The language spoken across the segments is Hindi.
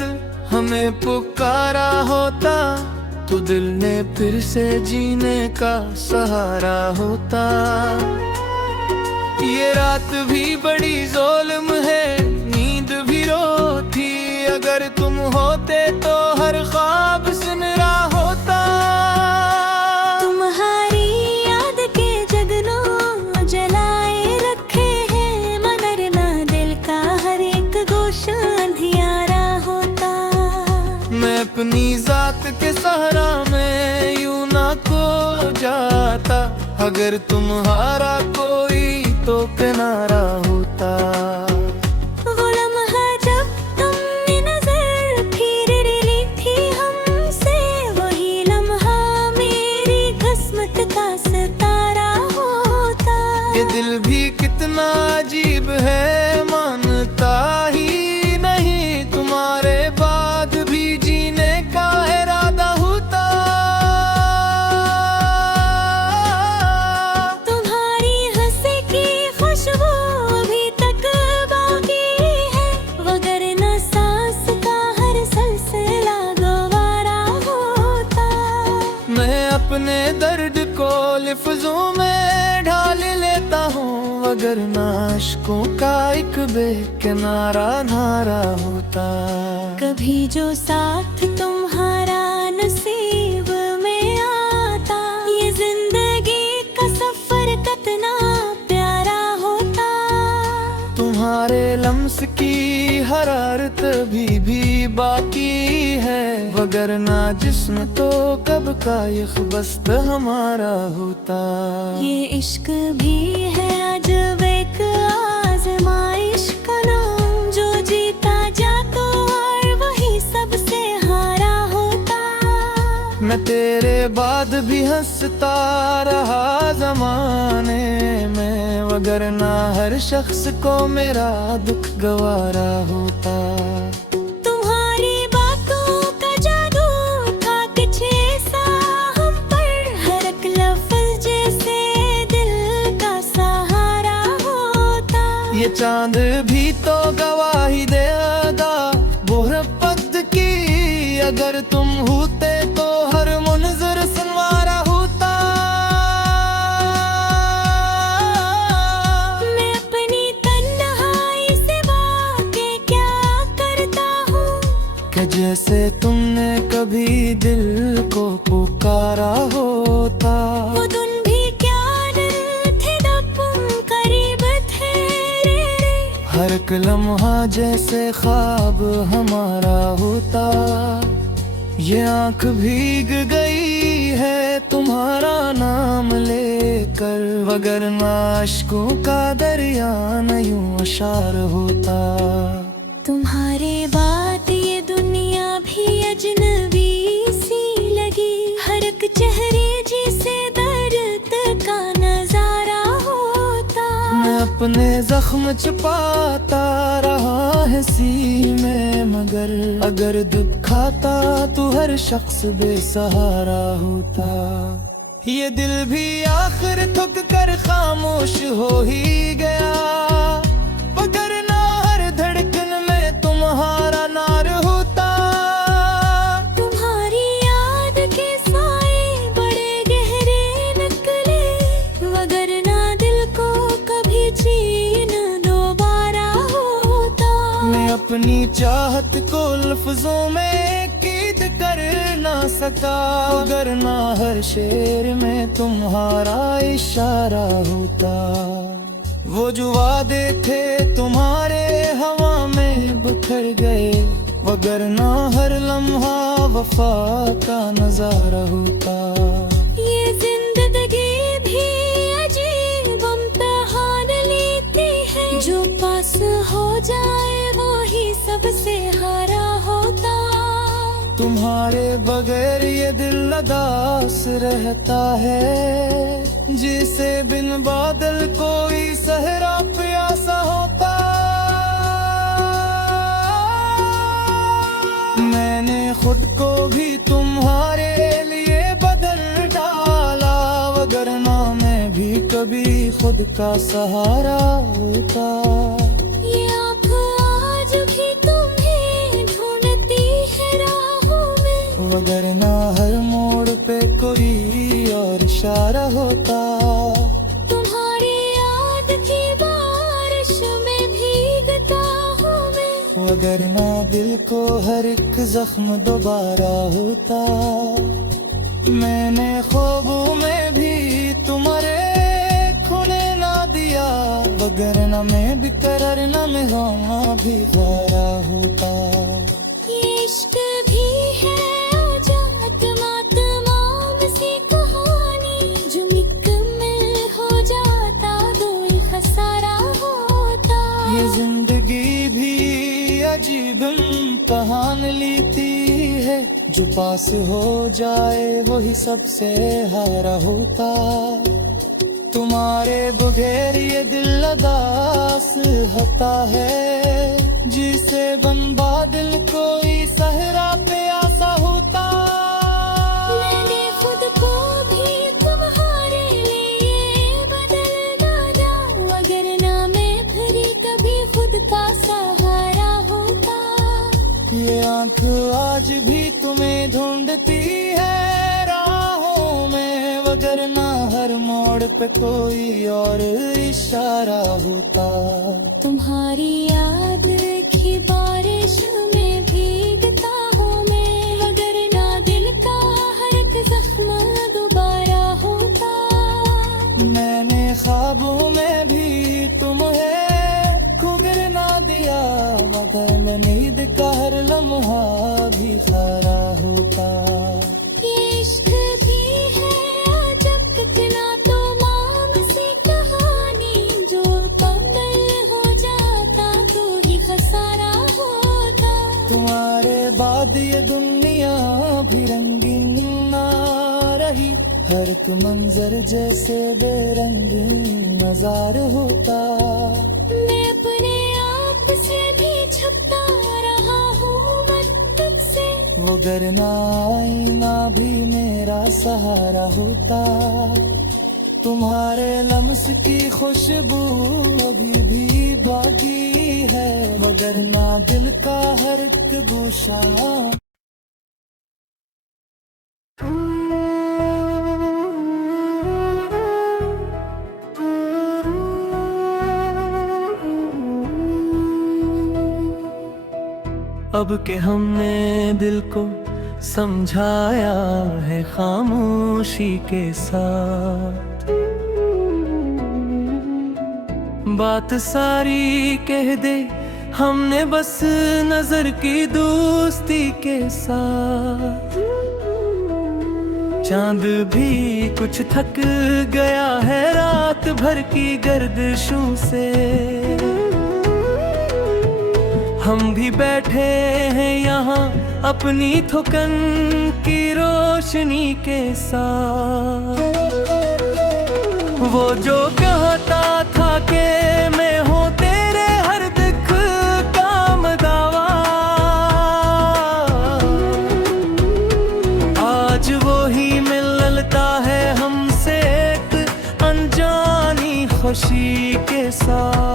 अगर हमें पुकारा होता तो दिल ने फिर से जीने का सहारा होता। ये रात भी बड़ी ज़ोल्म है, नींद भी रोती, अगर तुम होते तो हर ख्वाब सुनरा होता। तुम्हारी याद के जगनों जलाए रखे हैं, मगरना दिल का हर एक गोशा अंधियारा होता। मैं अपनी जात के सहारा में यूं ना खो जाता, अगर तुम्हारा कोई तो किनारा होता। वो लम्हा जब तुमने नजर फिर ली थी हमसे, वही लम्हा मेरी किस्मत का सितारा होता। ये दिल भी कितना अजीब है, मानता ही नहीं, तुम्हारे बाद भी जीने का इरादा होता। तुम्हारी हंसी की खुशबू अभी तक बाकी है, वगरना सांस का हर सिलसिला गवारा होता। मैं अपने दर्द को लफ्जों में ढाल लेता हूँ, वगरना अश्कों का एक बेकिनारा नारा होता। कभी जो साथ तुम्हारा नसीब में आता, ये जिंदगी का सफर कितना प्यारा होता। तुम्हारे लम्स की हरारत भी बाकी है, वगरना जिस्म तो कब का ये खुबस्त हमारा होता। ये इश्क भी है अजब एक आज़माइश का नाम, जो जीता जाता और वही सबसे हारा होता। मैं तेरे बाद भी हंसता रहा जमाने में, वगरना हर शख्स को मेरा दुख गवारा होता। तुम्हारी बातों का जादू था कुछ ऐसा हम पर, हर एक लफ्ज़ जैसे दिल का सहारा होता। ये चांद भी तो गवाही देगा मोहब्बत की, अगर तुम होते तो हर मुनज़र सनवारा होता। मैं अपनी तन्हाई से वाक़े क्या करता हूँ, कि जैसे तुमने कभी दिल को पुकारा होता। वो दिन भी क्या दिन थे जब तुम करीब थे रे। हर एक लम्हा जैसे ख्वाब हमारा होता। ये आँख भीग गई है तुम्हारा नाम लेकर, वगरना अश्कों का दरिया न यूं अशार होता। तुम्हारे बाद ये दुनिया भी अजनबी सी लगी, हर एक चेहरे जिसे दर्द का नजारा होता। मैं अपने जख्म छुपाता रहा है सीने, मगर अगर दुख खाता तो हर शख्स बेसहारा होता। ये दिल भी आखिर थक कर खामोश हो ही गया, वगरना हर धड़कन में तुम्हारा नार होता। तुम्हारी याद के साए बड़े गहरे निकले, वगरना दिल को कभी चैन दोबारा होता। मैं अपनी चाहत को लफ्जों में कैद कर ना सका, वगरना हर शेर में तुम्हारा इशारा होता। वो जो वादे थे तुम्हारे हवा में बिखर गए, वगरना हर लम्हा वफा का नजारा होता। ये जिंदगी भी अजीब इम्तिहान लेती है, जो पास हो जाए वो ही सबसे हारा होता। तुम्हारे बगैर ये दिल उदास रहता है, जिसे बिन बादल कोई सहरा प्यासा होता। मैंने खुद को भी तुम्हारे लिए बदल डाला, वगरना मैं भी कभी खुद का सहारा होता। ये आँख आज भी तुम्हें ढूंढती वगरना हर मोड़ पे कोई और इशारा होता। तुम्हारी याद की बारिश में भीगता हूँ मैं, वगरना दिल को हर एक जख्म दोबारा होता। मैंने ख्वाबों में भी तुम्हारे खोने ना दिया, वगरना मैं बेकरार ना में गाना भी गारा होता। ये इश्क भी है आजाद मातमाम सी कहानी, जो मुकम्मल हो जाता दो ही खसारा होता। ये जिंदगी भी अजीब इम्तहान लेती है, जो पास हो जाए वही सबसे हारा होता। तुम्हारे बगैर ये दिल अदास होता है, जिसे बनबा दिल कोई सहरा पे आसा होता। मैंने खुद को भी तुम्हारे लिए बदल डाला, वगरना मैं भरी तभी खुद का सहारा होता। ये आंख आज भी तुम्हें ढूंढती है राहों में, वगरना हर मोड़ पे कोई और इशारा होता। तुम्हारी याद की बारिश में भीगता हूँ मैं, वगरना दिल का हर एक जख्म दोबारा होता। मैंने ख्वाबों में भी तुम्हें खुगर ना दिया, मगर नींद का हर लम्हा भी खारा होता। ये इश्क भी है अजब कितना तो माम सी कहानी, जो मुकम्मल हो जाता तो ही खसारा होता। तुम्हारे बाद ये दुनिया भी रंगीन ना रही, हर एक मंजर जैसे बेरंगीन नजार होता। मैं अपने आप से भी छपता रहा हूँ तब से, वगरना आईना भी मेरा सहारा होता। तुम्हारे लम्स की खुशबू अभी भी बाकी है, वगरना दिल का हर एक गोशा। अब के हमने दिल को समझाया है खामोशी के साथ, बात सारी कह दे हमने बस नजर की दोस्ती के साथ। चांद भी कुछ थक गया है रात भर की गर्दिशों से, हम भी बैठे हैं यहाँ अपनी थकन की रोशनी के साथ। वो जो कहता था कि मैं हूँ तेरे हर दुख का मदावा, आज वो ही मिलता है हमसे एक अनजानी खुशी के साथ।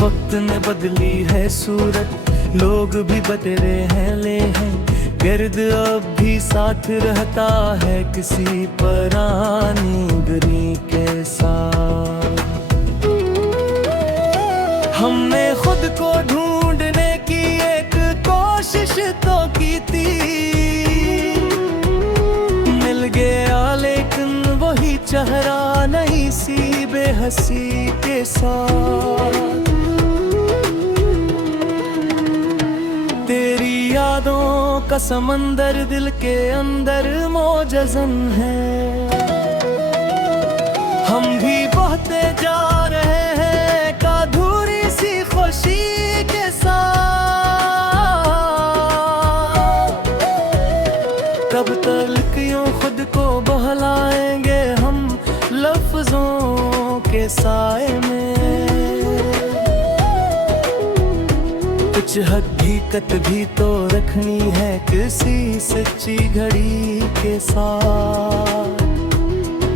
वक्त ने बदली है सूरत, लोग भी बदले हैं ले हैं, गिर्द अब भी साथ रहता है किसी पुरानी गली के साथ। हमने खुद को ढूंढने की एक कोशिश तो की थी, मिल गया लेकिन वही चेहरा नहीं सी बेहसी के साथ। तेरी यादों का समंदर दिल के अंदर मौजज़न है, हम भी बहते जा रहे हैं अधूरी सी खुशी के साथ। कब तक यूं खुद को बहलाएंगे हम लफ्जों के साए में, कुछ हकीकत भी तो रखनी है किसी सच्ची घड़ी के साथ।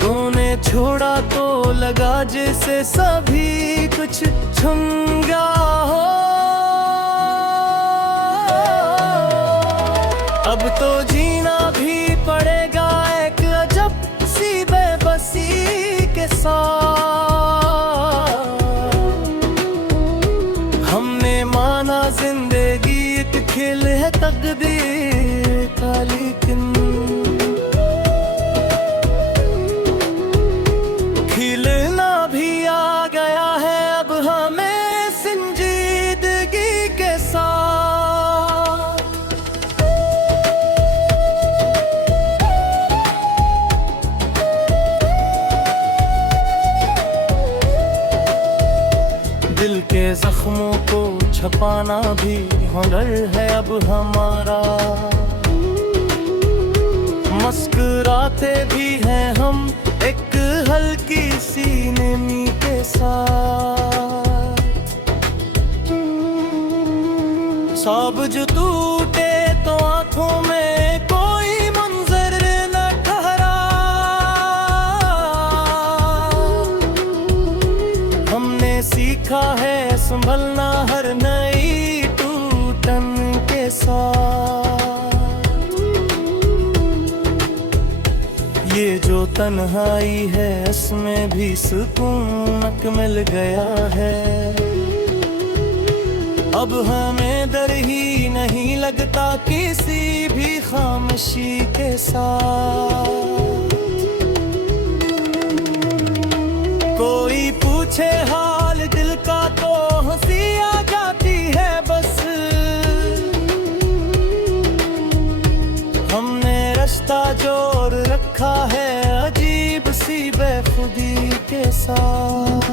तूने छोड़ा तो लगा जैसे सभी कुछ छुम गया हो, अब तो जीना भी पड़ेगा एक अजब सी बेबसी के साथ। हमने माना जिंदगी एक खेल है तकदीर का, लेकिन खिलना भी आ गया है अब हमें संजीदगी के साथ। दिल के जख्मों को छपाना भी हुनर है अब हमारा। मुस्कुराते भी हैं हम एक हल्की सी नमी के साथ। सब जो टूटे तो आंखों में कोई मंजर न ठहरा। हमने सीखा है संभलना हर नई टूटन के साथ। ये जो तन्हाई है इसमें भी सुकून मिल गया है। अब हमें डर ही नहीं लगता किसी भी खामोशी के साथ। कोई पूछे हाल दिल का तो हंसी आ जाती है बस। हमने रास्ता जोड़ रखा है अजीब सी बेखुदी के साथ।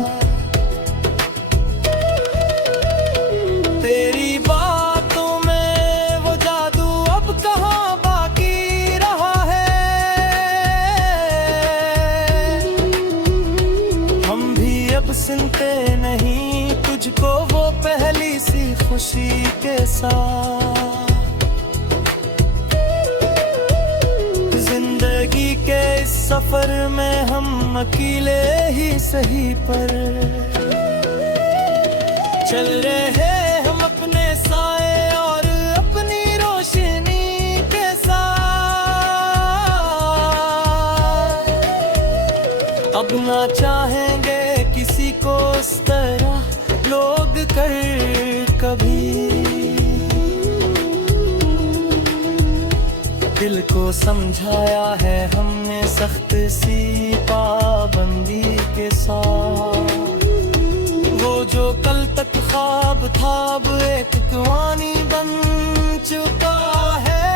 तेरी बातों में वो जादू अब कहाँ बाकी रहा है। हम भी अब सुनते नहीं तुझको वो पहली सी खुशी के साथ। जिंदगी के इस सफर में हम अकेले ही सही पर चल रहे हम अपने साए और अपनी रोशनी के साथ। अब ना चाहेंगे किसी को इस तरह लोग कर कभी। दिल को समझाया है हमने सख्त सी पाबंदी के साथ। वो जो कल तक ख्वाब था अब एक कहानी बन चुका है।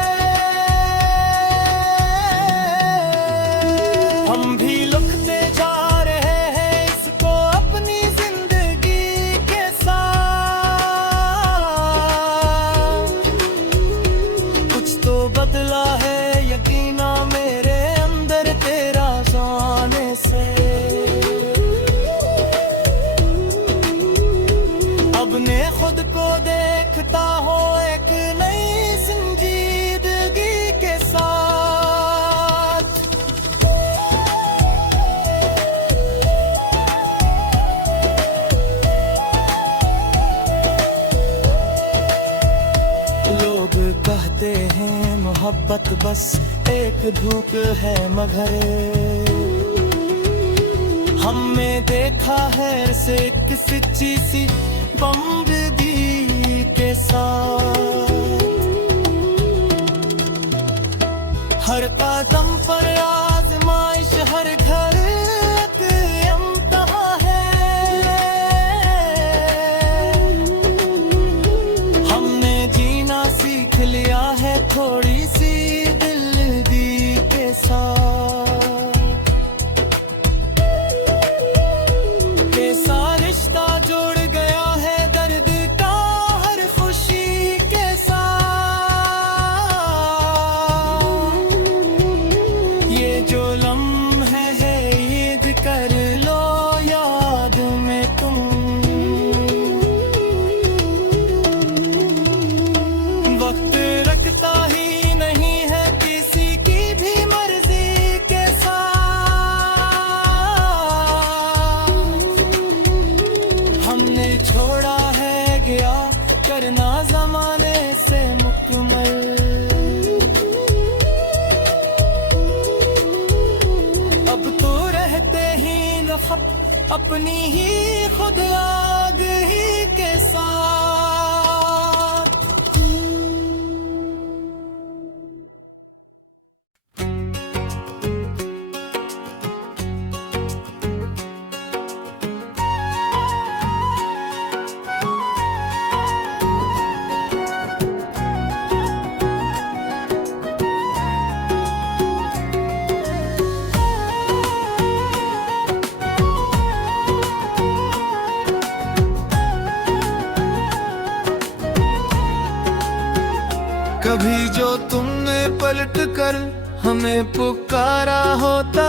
हम भी लुकते जा रहे हैं इसको अपनी जिंदगी के साथ। कुछ तो बदला है यकीना मेरे अंदर तेरा जाने से। अब ने खुद को देखता हो एक नई संजीदगी के साथ। लोग कहते हैं मोहब्बत बस एक धूप है मगर हमने देखा है इसे एक सच्ची सी बंदगी के साथ। हर कदम पर आजमाइश हर घर एक इम्तिहान है। हमने जीना सीख लिया है थोड़ी सी दिलगी के साथ। कैसा रिश्ता जोड़ गया है दर्द का हर खुशी के साथ। ये जो लम्हे है ईद कर लो याद में तुम। वक्त रखता ही नहीं है किसी की भी मर्जी के साथ। हमने छोड़ा है गया करना जमाने से मुकम्मल। अपनी ही खुद आग ही के साथ। कभी जो तुमने पलट कर हमें पुकारा होता,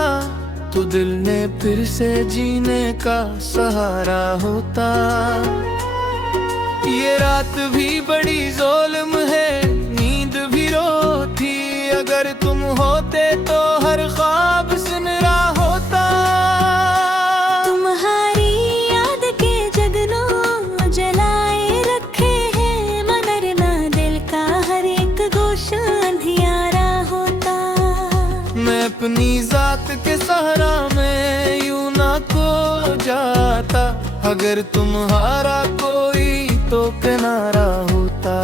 तो दिल ने फिर से जीने का सहारा होता। ये रात भी बड़ी ज़ोल्म है, नींद भी रोती, अगर तुम होते तो हर ख्वाब सुनरा होता। तुम्हारी याद के जगनों जलाए रखे हैं, मगर ना दिल का हर एक गोशा अंधियारा होता। मैं अपनी जात के सहारा में यूं ना खो जाता, अगर तुम्हारा कोई तो किनारा होता।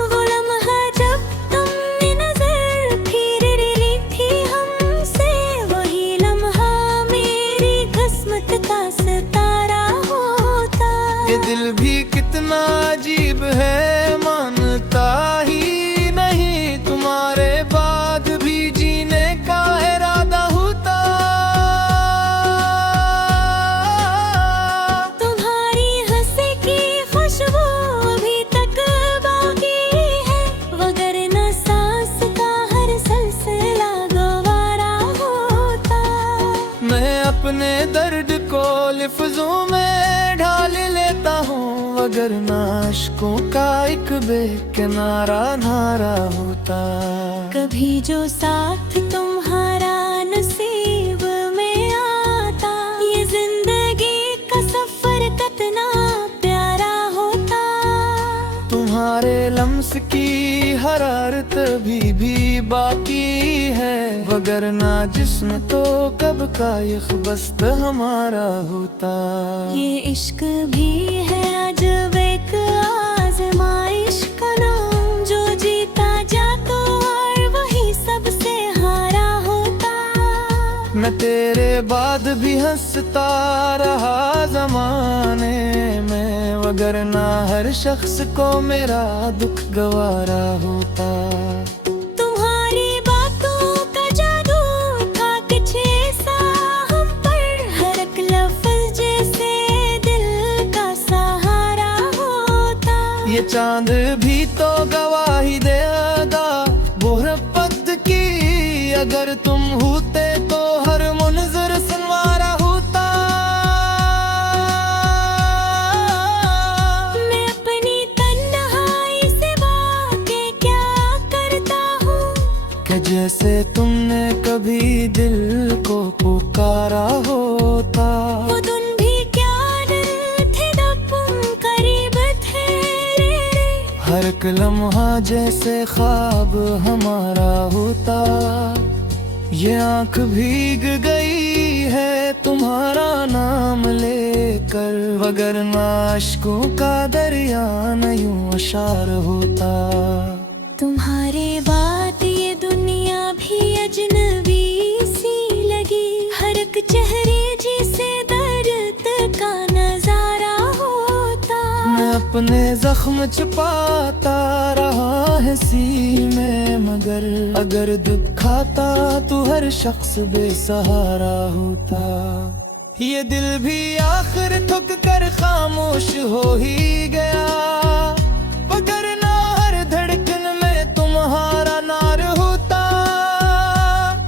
वो लम्हा जब तुमने नजर फिर ली थी हमसे, वही लम्हा मेरी किस्मत का सितारा होता। ये दिल भी कितना अजीब है, मानता ही नहीं, तुम्हारे बाद भी जीने का इरादा होता। तुम्हारी हंसी की खुशबू अभी तक बाकी है, वगरना सांस का हर सिलसिला गवारा होता। मैं अपने दर्द को लफ्जों में ढाल लेता हूँ, वगरना अश्कों का एक बेकिनारा नारा होता। कभी जो साथ तुम्हारा नसीब में आता, ये जिंदगी का सफर कितना प्यारा होता। तुम्हारे लम्स की हरारत भी बाकी है, वगरना जिस्म तो कब का यख्बस्त हमारा होता। ये इश्क भी है अजब एक आज़माइश का नाम, जो जीता जाता और वही सबसे हारा होता। मैं तेरे बाद भी हंसता रहा जमाने में, वगरना हर शख्स को मेरा दुख गवारा होता। तुम्हारी बातों का जादू था कुछ ऐसा हम पर, हर एक लफ्ज़ जैसे दिल का सहारा होता। ये चांद भी तो गवाही देगा मोहब्बत की, अगर तुम होते तो हर मुनज़र सनवारा होता। मैं अपनी तन्हाई से वाक़े क्या करता हूँ, कि जैसे तुमने कभी दिल को पुकारा होता। वो दिन भी क्या दिन थे जब तुम करीब थे रे। हर एक लम्हा जैसे ख्वाब हमारा होता। ये आँख भीग गई है तुम्हारा नाम लेकर, वगरना अश्कों का दरिया न यूं अशार होता। तुम्हारे बाद ये दुनिया भी अजनबी सी लगी, हर एक चेहरे जिसे दर्द का नजारा होता। मैं अपने जख्म छुपाता रहा है सीने, मगर अगर दुख खाता तो हर शख्स बेसहारा होता। ये दिल भी आखिर थक कर खामोश हो ही गया, वगरना हर धड़कन में तुम्हारा नार होता।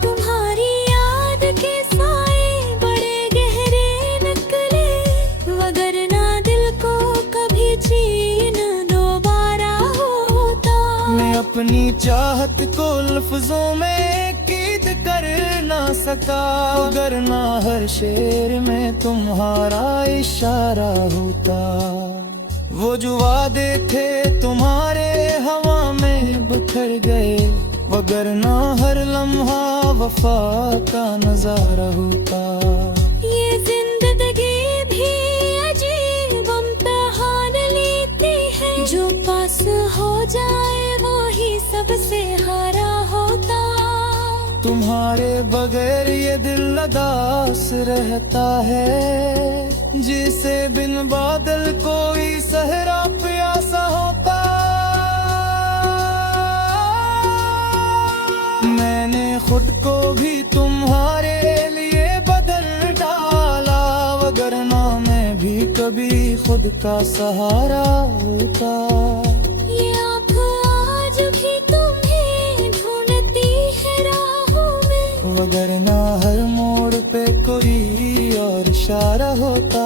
तुम्हारी याद के साए बड़े गहरे निकले, वगरना दिल को कभी चैन दोबारा होता। मैं अपनी चाहत को लफ्जों में कैद कर ना सका, वगरना हर शेर में तुम्हारा इशारा होता। वो जो वादे थे तुम्हारे हवा में बिखर गए, वगरना हर लम्हा वफा का नजारा होता। ये जिंदगी जिंदगी भी अजीब इम्तिहान लेती है, जो पास हो जाए वो ही सबसे हारा होता। तुम्हारे बगैर ये दिल उदास रहता है, जिसे बिन बादल कोई सहरा प्यासा होता। मैंने खुद को भी तुम्हारे लिए बदल डाला, वगरना मैं भी कभी खुद का सहारा होता। ये आँख आज भी तुम्हें ढूंढती है राहों में, वगरना हर मोड़ पे कोई और इशारा होता।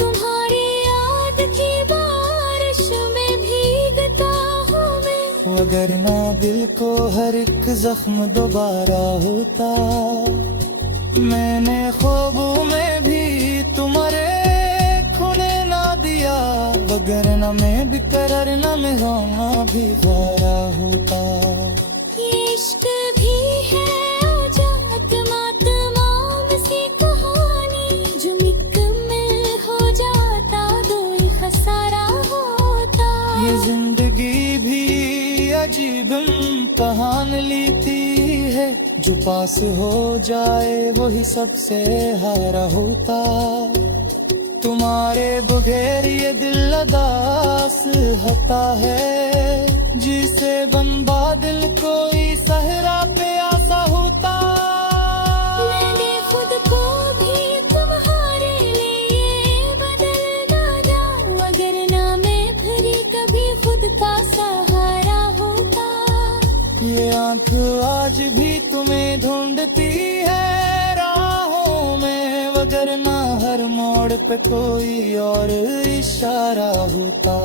तुम्हारी याद की बारिश में भीगता हूँ मैं, वगरना दिल को हर एक जख्म दोबारा होता। मैंने ख्वाबों में भी तुम्हारे खोने ना दिया, वगरना मैं बेकरार ना में रोना भी गवारा होता। ये इश्क भी है आजाद मातमाम सी कहानी, जो मुकम्मल हो जाता दो ही खसारा होता। ये जिंदगी भी अजीब इम्तिहान लेती है, जो पास हो जाए वही सबसे हारा होता। तुम्हारे बगैर ये दिल उदास होता है, जिसे बन बादल कोई सहरा प्यासा होता। मैंने खुद को भी तुम्हारे लिए बदल डाला, वगरना मैं फिर कभी खुद का सहारा होता। ये आँख आज भी तुम्हें ढूंढती है राहों में, वगरना हर मोड़ पे कोई और इशारा होता।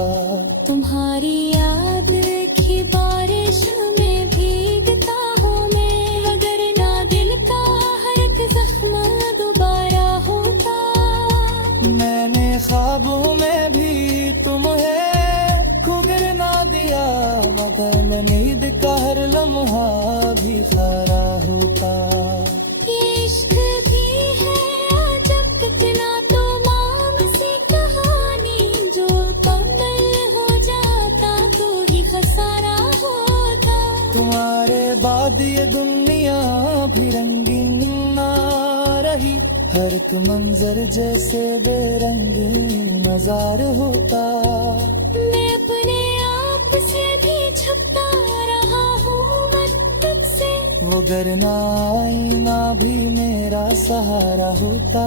तुम्हारी याद की बारिश में भीगता हूँ मैं, वगरना दिल का हर एक जख्म दोबारा होता। मैंने ख्वाबों में भी तुम्हें खुगर ना दिया, मगर मैं नींद का हर लम्हा भी खारा होता। ये इश्क भी है अजब कितना तो माम सी कहानी, जो कमल हो जाता तो ही खसारा होता। तुम्हारे बाद ये दुनिया भी रंगीन ना रही, हर एक मंजर जैसे बेरंगीन नजार होता। मैं अपने आप से भी छुपता रहा हूँ मत से, वगरना आईना भी मेरा सहारा होता।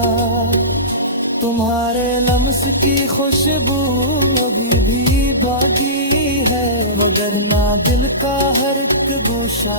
तुम्हारे लम्स की खुशबू अभी भी बाकी है, वगरना दिल का हर एक गोशा